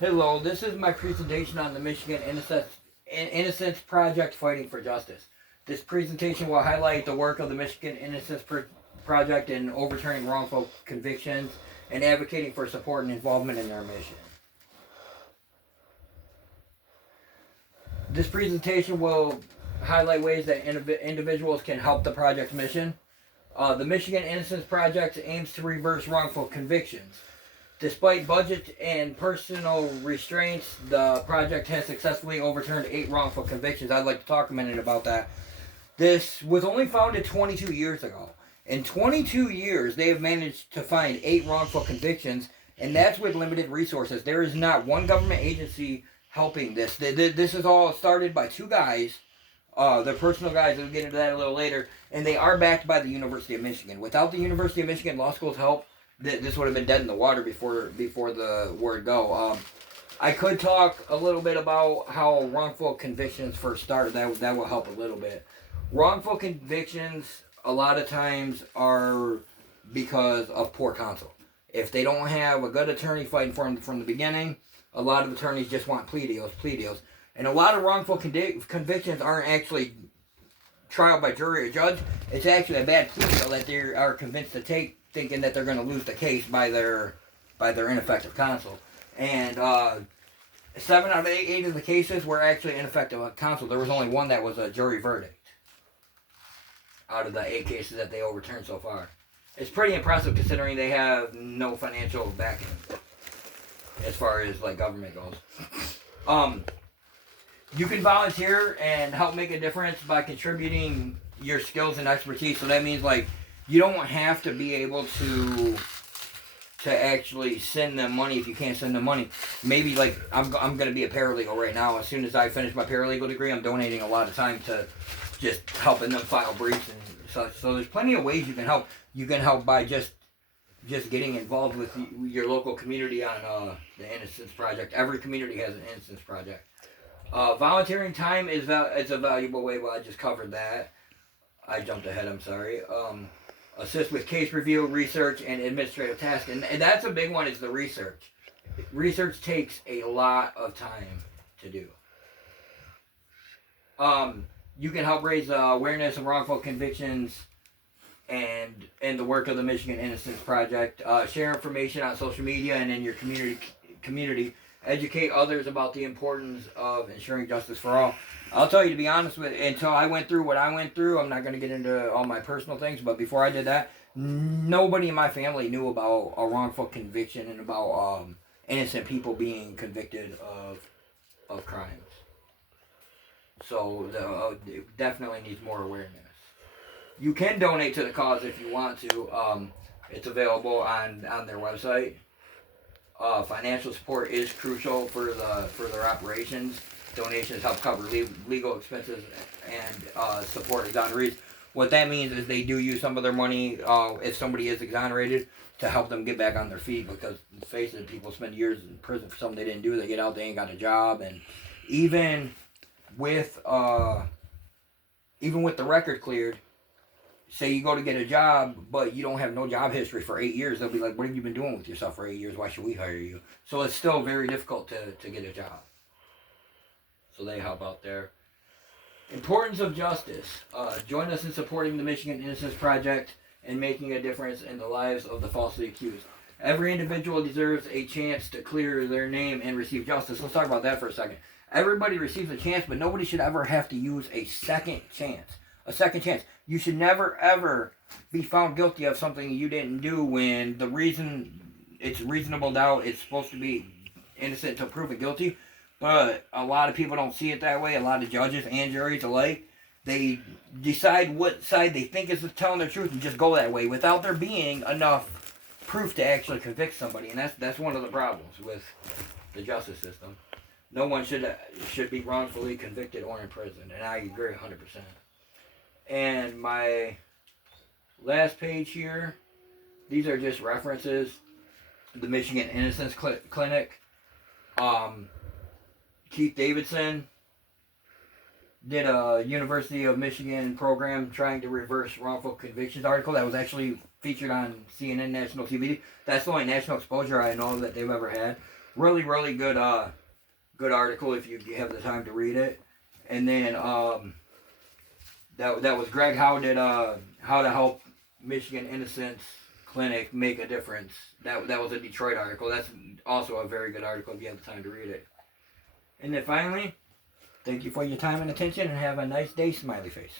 Hello, this is my presentation on the Michigan Innocence Project Fighting for Justice. This presentation will highlight the work of the Michigan Project in overturning wrongful convictions and advocating for support and involvement in their mission. This presentation will highlight ways that individuals can help the project's mission. The Michigan Innocence Project aims to reverse wrongful convictions. Despite budget and personal restraints, the project has successfully overturned 8 wrongful convictions. I'd like to talk a minute about that. This was only founded 22 years ago. In 22 years, they have managed to find 8 wrongful convictions, and that's with limited resources. There is not one government agency helping this. This is all started by 2 guys. They're personal guys. We'll get into that a little later. And they are backed by the University of Michigan. Without the University of Michigan Law School's help, this would have been dead in the water before the word go. I could talk a little bit about how wrongful convictions first started. That will help a little bit. Wrongful convictions a lot of times are because of poor counsel. If they don't have a good attorney fighting for them from the beginning, a lot of attorneys just want plea deals. And a lot of wrongful convictions aren't actually trial by jury or judge. It's actually a bad plea deal that they are convinced to take, thinking that they're going to lose the case by their ineffective counsel. And 7 out of 8 of the cases were actually ineffective counsel. There was only one that was a jury verdict out of the 8 cases that they overturned so far. It's pretty impressive considering they have no financial backing as far as like government goes. You can volunteer and help make a difference by contributing your skills and expertise. So that means like you don't have to be able to actually send them money if you can't send them money. Maybe like I'm going to be a paralegal right now. As soon as I finish my paralegal degree, I'm donating a lot of time to just helping them file briefs and such. So there's plenty of ways you can help. You can help by just getting involved with your local community on the Innocence Project. Every community has an Innocence Project. Volunteering time is a valuable way. Well, I just covered that. I jumped ahead. I'm sorry. Assist with case review, research, and administrative tasks. And that's a big one is the research. Research takes a lot of time to do. You can help raise awareness of wrongful convictions and the work of the Michigan Innocence Project. Share information on social media and in your community. Educate others about the importance of ensuring justice for all. I'll tell you, to be honest with you, until I went through what I went through, I'm not going to get into all my personal things, but before I did that, nobody in my family knew about a wrongful conviction and about innocent people being convicted of crimes. So it definitely needs more awareness. You can donate to the cause if you want to. It's available on their website. Financial support is crucial for their operations. Donations help cover legal expenses and support exonerees. What that means is they do use some of their money, if somebody is exonerated, to help them get back on their feet, because let's face it, people spend years in prison for something they didn't do. They get out, they ain't got a job, and even with the record cleared, say you go to get a job, but you don't have no job history for 8 years, they'll be like, what have you been doing with yourself for 8 years? Why should we hire you? So it's still very difficult to get a job. So they help out there. Importance of justice. Join us in supporting the Michigan Innocence Project and making a difference in the lives of the falsely accused. Every individual deserves a chance to clear their name and receive justice. Let's talk about that for a second. Everybody receives a chance, but nobody should ever have to use a second chance. A second chance. You should never ever be found guilty of something you didn't do when the reason it's reasonable doubt it's supposed to be innocent until proven guilty. But a lot of people don't see it that way. A lot of judges and juries alike, they decide what side they think is telling the truth and just go that way without there being enough proof to actually convict somebody. And that's one of the problems with the justice system. No one should be wrongfully convicted or imprisoned, and I agree 100%. And my last page here, these are just references. The Michigan Innocence Clinic. Keith Davidson did a University of Michigan program trying to reverse wrongful convictions article that was actually featured on CNN national TV. That's the only national exposure I know that they've ever had. Really, really good good article if you have the time to read it. And then that was Greg How did how to help Michigan Innocence Clinic make a difference. That was a Detroit article. That's also a very good article if you have the time to read it. And then finally, thank you for your time and attention, and have a nice day, smiley face.